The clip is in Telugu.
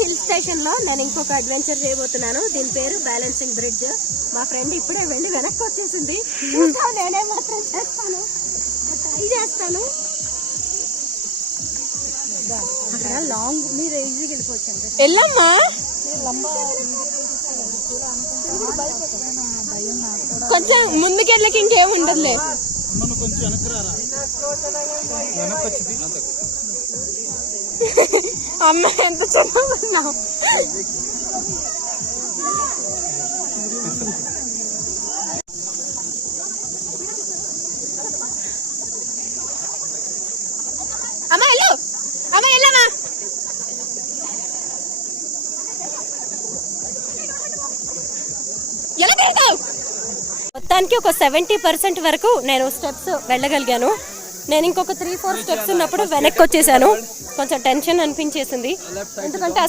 హిల్ స్టేషన్ లో నేను ఇంకొక అడ్వెంచర్ చేయబోతున్నాను. దీని పేరు బ్యాలెన్సింగ్ బ్రిడ్జ్. మా ఫ్రెండ్ ఇప్పుడే వెళ్ళి వెనక్కి వచ్చేసింది. నేనే మాత్రం చేస్తాను, ట్రై చేస్తాను. అక్కడ లాంగ్ మీరు ఈజీగా వెళ్ళిపోవచ్చు. వెళ్ళమ్మా, కొంచెం ముందుకెళ్ళకి ఇంకేం ఉండదులే. అమ్మ ఎంత చదువుకున్నావు. అమ్మ వెళ్ళు, అమ్మ వెళ్ళమ్మా. ఎలా తిరుగుతావు? మొత్తానికి ఒక 70% వరకు నేను స్టెప్స్ వెళ్ళగలిగాను. నేను ఇంకొక 3-4 స్టెప్స్ ఉన్నప్పుడు వెనక్కి వచ్చేసాను. కొంచెం టెన్షన్ అనిపించేసింది, ఎందుకంటే